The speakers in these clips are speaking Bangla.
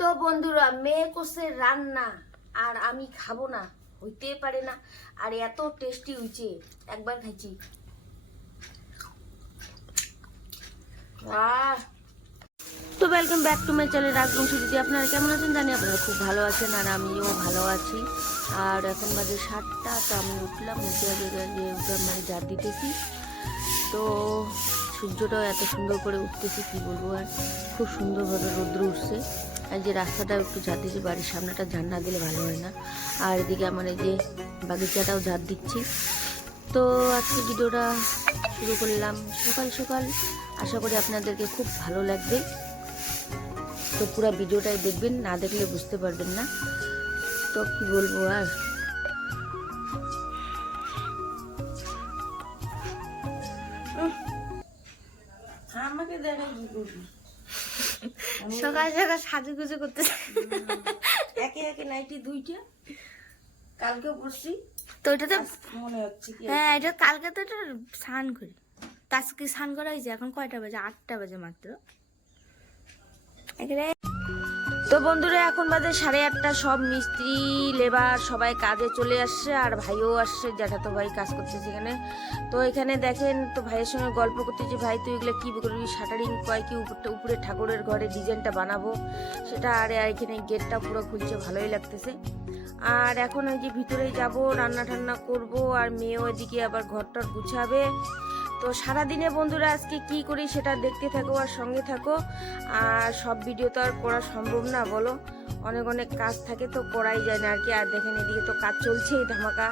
তো বন্ধুরা, মেয়ে কোষে রান্না আর আমি খাব না হইতে পারে না। আর এত টেস্টি হয়েছে একবার খাইছি। আহ! তো welcome back to my channel Rajbanshi দিদি। আপনারা কেমন আছেন? জানি আপনারা খুব ভালো আছেন আর আমিও ভালো আছি। আর এখন বাজে সাতটা, তো আমি উঠলাম, উঠে আগে যে উঠলাম মানে ঝাড় দিতেছি। তো সূর্যটাও এত সুন্দর করে উঠতেছে, কি বলব আর? খুব সুন্দরভাবে রৌদ্র উঠছে। আর যে রাস্তাটা একটু ঝাড় দিচ্ছি বাড়ির সামনেটা ঝাড় না দিলে ভালো হয় না। আর এদিকে আমার এই যে বাগিচাটাও ঝাড় দিচ্ছি। তো আজকে ভিডিওটা শুরু করলাম সকাল সকাল। আশা করি আপনাদেরকে খুব ভালো লাগবে। তো পুরো ভিডিওটাই দেখবেন, না দেখলে বুঝতে পারবেন না। তো কি বলব আর? আমাকে দেখা কি করবি? সকাল সকাল সাজুগুজু করতে একে একে নাইটি দুইটা কালকে পড়ছি তো এটা তো মনে হচ্ছে হ্যাঁ এটা কালকে তো এটা স্নান করি। তার আজকে স্নান করা হয়েছে এখন কয়টা বাজে? আটটা বাজে মাত্র। এখানে তো বন্ধুরা, এখন বাজে সাড়ে আটটা। সব মিস্ত্রি, লেবার সবাই কাজে চলে আসছে, আর ভাইও আসছে, জ্যাঠাতো ভাই কাজ করতেছে এখানে তো এখানে দেখেন, তো ভাইয়ের সঙ্গে গল্প করতেছি ভাই, তুই এগুলো কী করবি? শাটারিং কয় কি? উপরটা, উপরে ঠাকুরের ঘরে ডিজাইনটা বানাবো। সেটা আর এখানে গেটটা পুরো খুলছে, ভালোই লাগতেছে। আর এখন ওই যে ভিতরে যাব রান্না টান্না করব, আর মেয়েও এদিকে আবার ঘরটার গুছাবে। তো সারাদিনে বন্ধুরা আজকে কি করি সেটা দেখতে থাকো আর সঙ্গে থাকো। আর সব ভিডিও তো আর করা সম্ভব না, বলো। অনেক অনেক কাজ থাকে তো করাই যায় না আর কি। আর দেখেন এদিকে তো কাজ চলছেই ধামাকা।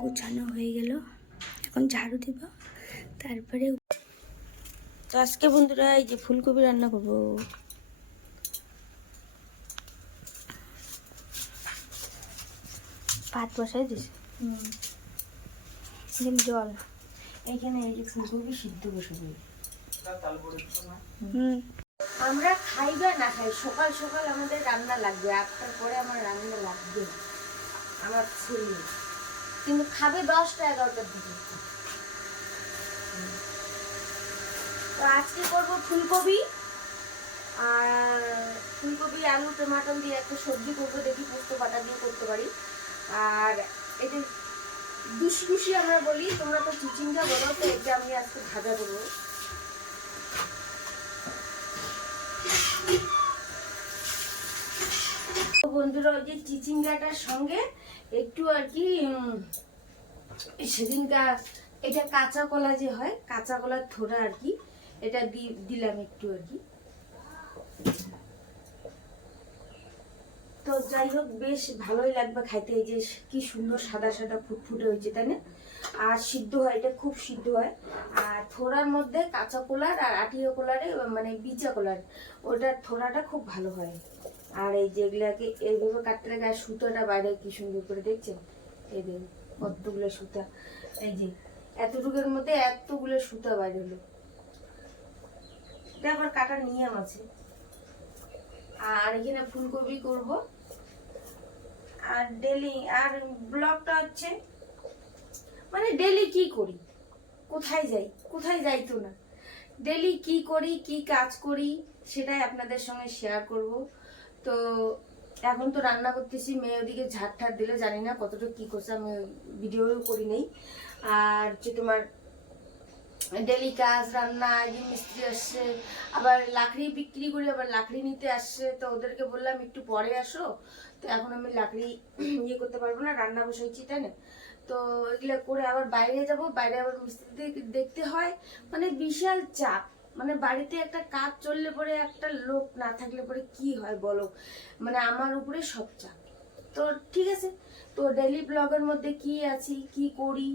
গুছানো হয়ে গেল। এখন ঝাড়ু দিব। তারপরে তো আজকে বন্ধুরা এই যে ফুলকপি রান্না করব। ভাত বসাই দিছি। এখানে জল। এইখানে এই যে ফুলকপি সিদ্ধ বসাবো হুম। আমরা খাই বা না খাই সকাল সকাল আমাদের রান্না লাগবে আটটার পরে আমার রান্না লাগবে। আমার ছেলে। কিন্তু খাবে দশটা, এগারোটার দিকে। তো আজকে করব ফুলকপি, আর ফুলকপি, আলু, টমাটো দিয়ে একটা সবজি করব, দেখি পোস্ত পাতা দিয়ে করতে পারি। আর এটা দুষকুশি আমরা বলি, তোমরা তো চিচিঙ্গা বলো, তো এটা আমি আজকে ভাজা করব। বন্ধুরা, ওই যে চিচিঙ্গাটার সঙ্গে একটু আর কি সেদিনকার এটা কাঁচা কলা যে হয়, কাঁচা কলার থোড়া আর কি, এটা দিলাম একটু আর কি। তো যাই হোক, বেশ ভালোই লাগবে খাইতে, এই যে কি সুন্দর সাদা সাদা ফুটফুটে হয়েছে, তাই না? আর সিদ্ধ হয়, এটা খুব সিদ্ধ হয়। আর থোড়ার মধ্যে কাঁচা কলার আর আটিয়া কলারে মানে বিচা কলার, ওটার থোড়াটা খুব ভালো হয়। আর এই যেগুলাকে এইভাবে কাটতে লাগে, আর সুতোটা বাইরে কি সুন্দর করে দেখছেন? এই দেখুন কতগুলো সুতা। এই যে এতটুকুর মধ্যে এতগুলো সুতা বাইরে হলো। এটা আবার কাটার নিয়ম আছে। আর এখানে ফুলকপি করব। আর ডেলি, আর ব্লগটা হচ্ছে মানে ডেলি কি করি? কোথায় যাই? কোথায় যাই তো না। ডেলি কি করি, কি কাজ করি, সেটাই আপনাদের সঙ্গে শেয়ার করব। তো এখন তো রান্না করতেছি, মেয়ে ওদিকে ঝাড় ঠাড় দিলে, জানি না কতটা কি করছে, আমি ভিডিও করি নেই। আর হচ্ছে তোমার ডেলি কাজ, রান্না একদিন মিস্ত্রি আসছে, আবার লাকড়ি বিক্রি করি, আবার লাকড়ি নিতে আসছে, তো ওদেরকে বললাম একটু পরে আসো। তো এখন আমি লাকড়ি ইয়ে করতে পারব না, রান্না বসাইছি, তাই না? তো এগুলো করে আবার বাইরে যাব, বাইরে আবার মিস্ত্রি দেখতে হয়। মানে বিশাল চাপ। মানে বাড়িতে একটা কাজ চললে পরে একটা লোক না থাকলে পরে কি হয় বলো? মানে আমার উপরে সব চাপ। তো ঠিক আছে, তো ডেলি ব্লগের মধ্যে কি আছি, কি করি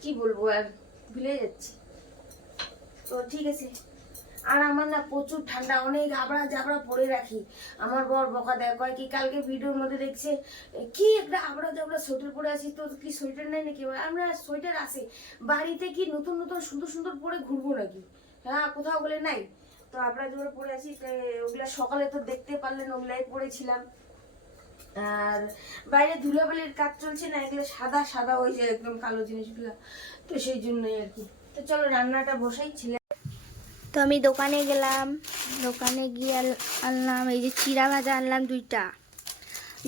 কি বলব আর ভুলে যাচ্ছি। তো ঠিক আছে। আর আমার না প্রচুর ঠান্ডা, অনেক আবড়া জাবড়া পরে রাখি। আমার বর বকা দেয়, কয় কি কালকে ভিডিওর মধ্যে দেখছে কি একটা আবড়া জাবড়া সোয়েটার পরে আছি তো কি সোয়েটার নাই নাকি? আমরা সোয়েটার আছে, বাড়িতে কি নতুন নতুন সুন্দর সুন্দর পরে ঘুরবো নাকি? হ্যাঁ কোথাও বলে নাই। তো আবড়া জাবড়া পরে আছি ওগুলা সকালে তো দেখতে পারলেন, ওগুলাই পরেছিলাম। আর বাইরে ধুলাবালির কাজ চলছে না, এগুলো সাদা সাদা হয়ে যায় একদম কালো জিনিসগুলো। তো সেই জন্যই আর কি। তো চলো, রান্নাটা বসাই, ছিলে তো আমি দোকানে গেলাম। দোকানে গিয়ে আনলাম, এই যে চিরা ভাজা আনলাম দুইটা।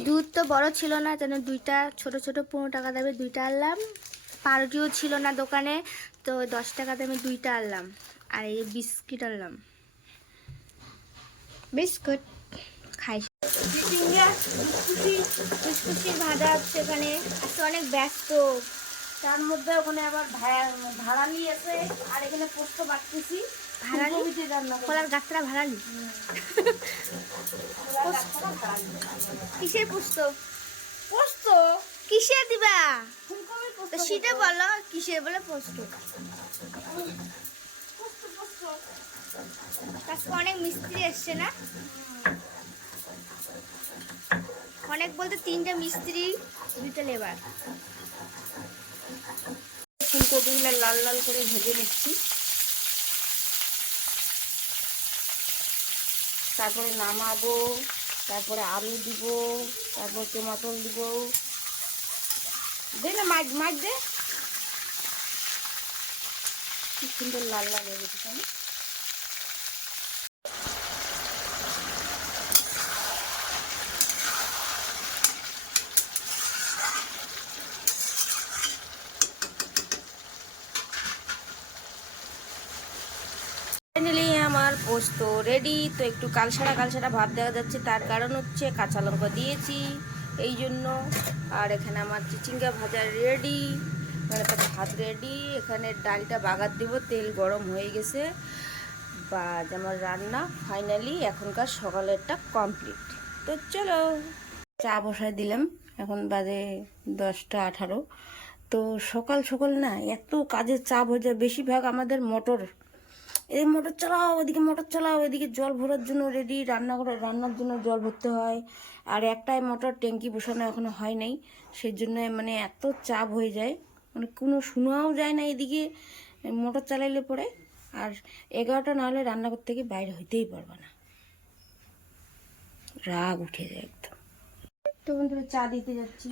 দুধ তো বড় ছিল না, যেন দুইটা, ছোট ছোট পনেরো টাকা দামে দুইটা আনলাম। পাউরুটিও ছিল না দোকানে, তো দশ টাকা দামে দুইটা আনলাম। আর এই বিস্কিট আনলাম। বিস্কুট খাই। বিস্কুটি ভাজা হচ্ছে এখানে। আজকে অনেক ব্যস্ত। তার মধ্যে ওখানে আবার ভাড়া নিয়ে আছে আর এখানে পোস্ত বাড়তেছি ভাড়ালি? কলার গাছটা ভাড়ালি। কিসের পুস্ত? পোস্ত? কিসের দিবা? সেটা বলো কিসের বলে পোস্ত? আজকে অনেক মিস্ত্রি এসছে না? অনেক বলতে তিনটা মিস্ত্রি দুইটা লেবার ফুলকপিগুলো লাল লাল করে ভেজে নিচ্ছি। তারপরে নামাবো, তারপরে আলু দিব, তারপর টমাটোল দিব। দে না মাছ মাছ দে। কি সুন্দর লাল লাল হয়ে গেছে তাই না? ফাইনালি আমার পোস্ত রেডি তো একটু কালসারা কালসারা ভাব দেখা যাচ্ছে। তার কারণ হচ্ছে কাঁচা লঙ্কা দিয়েছি, এই জন্য। আর এখানে আমার চিচিঙ্গা ভাজা রেডি এখানে ভাত রেডি এখানে ডালটা বাগার দিব, তেল গরম হয়ে গেছে। বা আমার রান্না ফাইনালি এখনকার সকালেরটা কমপ্লিট তো চলো, চা বসায় দিলাম, এখন বাজে দশটা আঠারো। তো সকাল সকাল না এত কাজের চাপ হয়ে যায়, বেশিরভাগ আমাদের মোটর এই মোটর চালাও, ওদিকে মোটর চালাও, এদিকে জল ভরার জন্য রেডি রান্না করে রান্নার জন্য জল ভরতে হয়। আর একটাই মোটর ট্যাঙ্কি বসানো এখনও হয় নাই সেই জন্য মানে এত চাপ হয়ে যায় মানে কোনো শোনাও যায় না এদিকে, মোটর চালাইলে পরে। আর এগারোটা না হলে রান্না করতে গিয়ে বাইরে হইতেই পারবে না। রাগ উঠে যায় একদম। তো বন্ধুরা, চা দিতে যাচ্ছি।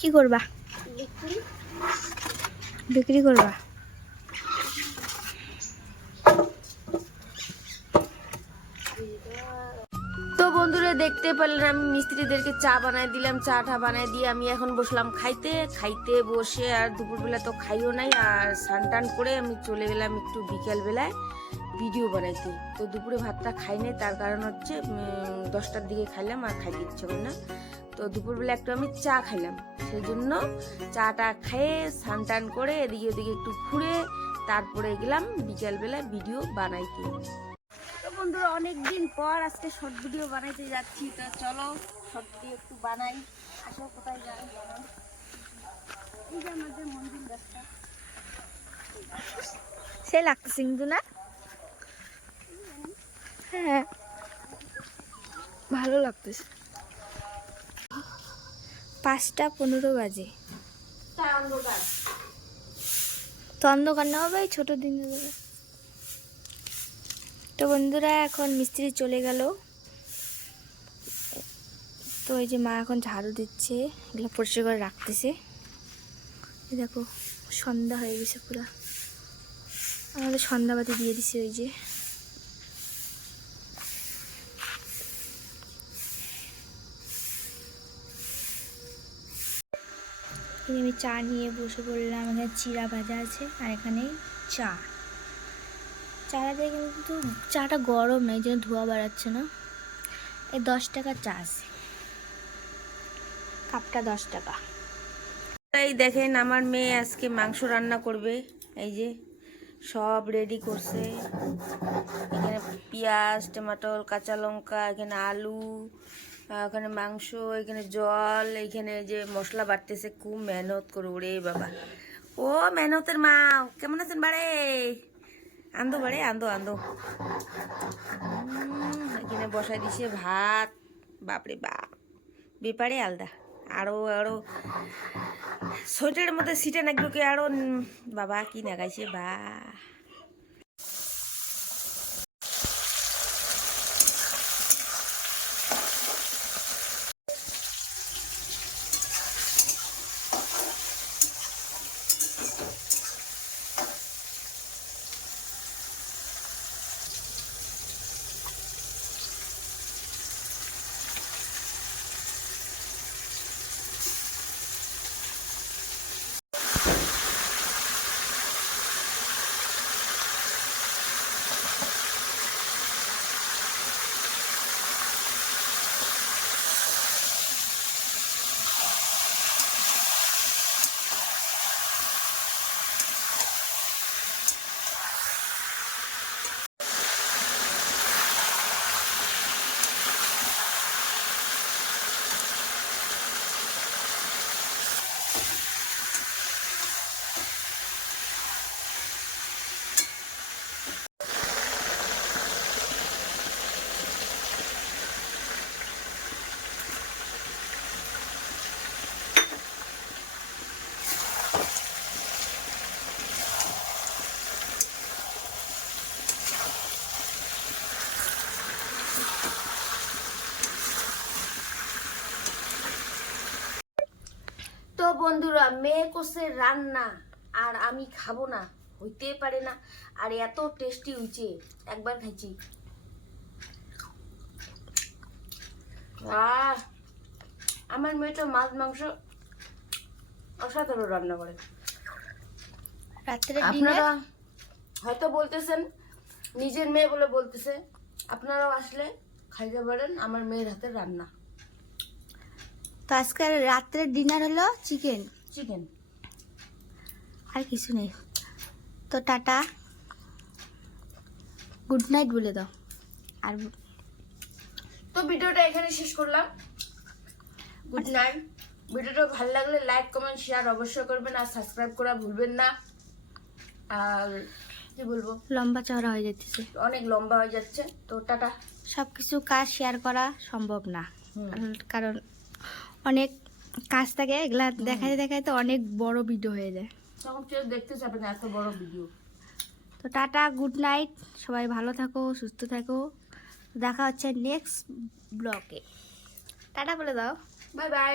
কি করবা? বিক্রি করবা? তো বন্ধুরা দেখতে পারলেন আমি মিস্ত্রিদেরকে চা বানায় দিলাম চা টা বানায় দিয়ে আমি এখন বসলাম খাইতে। খাইতে বসে আর দুপুরবেলা তো খাইও নাই আর স্নান টান করে আমি চলে গেলাম একটু বিকেলবেলায় ভিডিও বানাইতে। তো দুপুরে ভাতটা খাই নাই, তার কারণ হচ্ছে দশটার দিকে খাইলাম আর খাইতে ইচ্ছে না। তো দুপুরবেলা একটু আমি চা খাইলাম। সেই জন্য চাটা খেয়ে স্নান টান করে এদিকে ওদিকে একটু ঘুরে তারপরে গেলাম বিকেলবেলায় ভিডিও বানাইতে। বন্ধুরা অনেক দিন পর আজকে শর্ট ভিডিও বানাইতে যাচ্ছি, তো চলো শর্ট ভিডিও একটু বানাই। আসো, কোথায় যাই? সে লাগতেছে কিন্তু না? হ্যাঁ। ভালো লাগতেছে। পাঁচটা পনেরো বাজে। তো অন্ধকার। না হবে এই ছোটো দিন তো বন্ধুরা এখন মিস্ত্রি চলে গেল। তো এই যে মা এখন ঝাড়ু দিচ্ছে এগুলো পরিষ্কার করে রাখতেছে। দেখো সন্ধ্যা হয়ে গেছে পুরো। আমাদের সন্ধ্যাবাতি দিয়ে দিছে ওই যে। যে আমি চা নিয়ে বসে পড়লাম। এখানে চিরা ভাজা আছে আর এখানে চা। চাটা দিয়ে কিন্তু চাটা গরম না, এই জন্য ধোয়া বাড়াচ্ছে না। এই দশ টাকা চা আছে। কাপটা দশ টাকা। এই দেখেন, আমার মেয়ে আজকে মাংস রান্না করবে। এই যে সব রেডি করছে। এখানে পেঁয়াজ টমেটোর কাঁচা লঙ্কা, এখানে আলু। এখানে মাংস, এখানে জল, এখানে যে মশলা বাড়তেছে, খুব মেহনত করে, ওরে বাবা। ও, মেহনতের মা, কেমন আছেন বাড়ে? আন্দো বাড়ে আন্দো আন্দো এখানে বসাই দিছে ভাত, বাপরে বাপ। বেপারে আলদা। আরও আরও সোয়েটারের মধ্যে সিটে নাকবে আরও বাবা, কি নাগাইছে, বা তো বন্ধুরা মেয়ে কোষে রান্না আর আমি খাব না হইতে পারে না। আর এত টেস্টি হইছে একবার খাইছি। আমার মেয়েটা মাছ মাংস অসাধারণ রান্না করে। রাত্রে আপনারা হয়তো বলতেছেন নিজের মেয়ে বলে বলতেছে। আপনারাও আসলে খাইতে পারেন আমার মেয়ের হাতের রান্না। তো আজকে রাত্রে ডিনার হলো চিকেন চিকেন আর কিছু নেই। তো টাটা। গুড নাইট বলে দাও। আর তো ভিডিওটা এখানে শেষ করলাম। গুড নাইট ভিডিওটা ভালো লাগলে লাইক কমেন্ট শেয়ার অবশ্যই করবেন আর সাবস্ক্রাইব করা ভুলবেন না। আর কি বলব? লম্বা চওড়া হয়ে যাচ্ছে। অনেক লম্বা হয়ে যাচ্ছে। তো টাটা। সব কিছু কাজ শেয়ার করা সম্ভব না। কারণ অনেক কাজ থাকে এগুলা দেখাতে দেখাতে অনেক বড় ভিডিও হয়ে যায়। তখন কেউ দেখতে না এত বড় ভিডিও তো টাটা গুড নাইট সবাই ভালো থাকো সুস্থ থাকো। দেখা হচ্ছে নেক্সট ব্লগে টাটা বলে দাও। Bye bye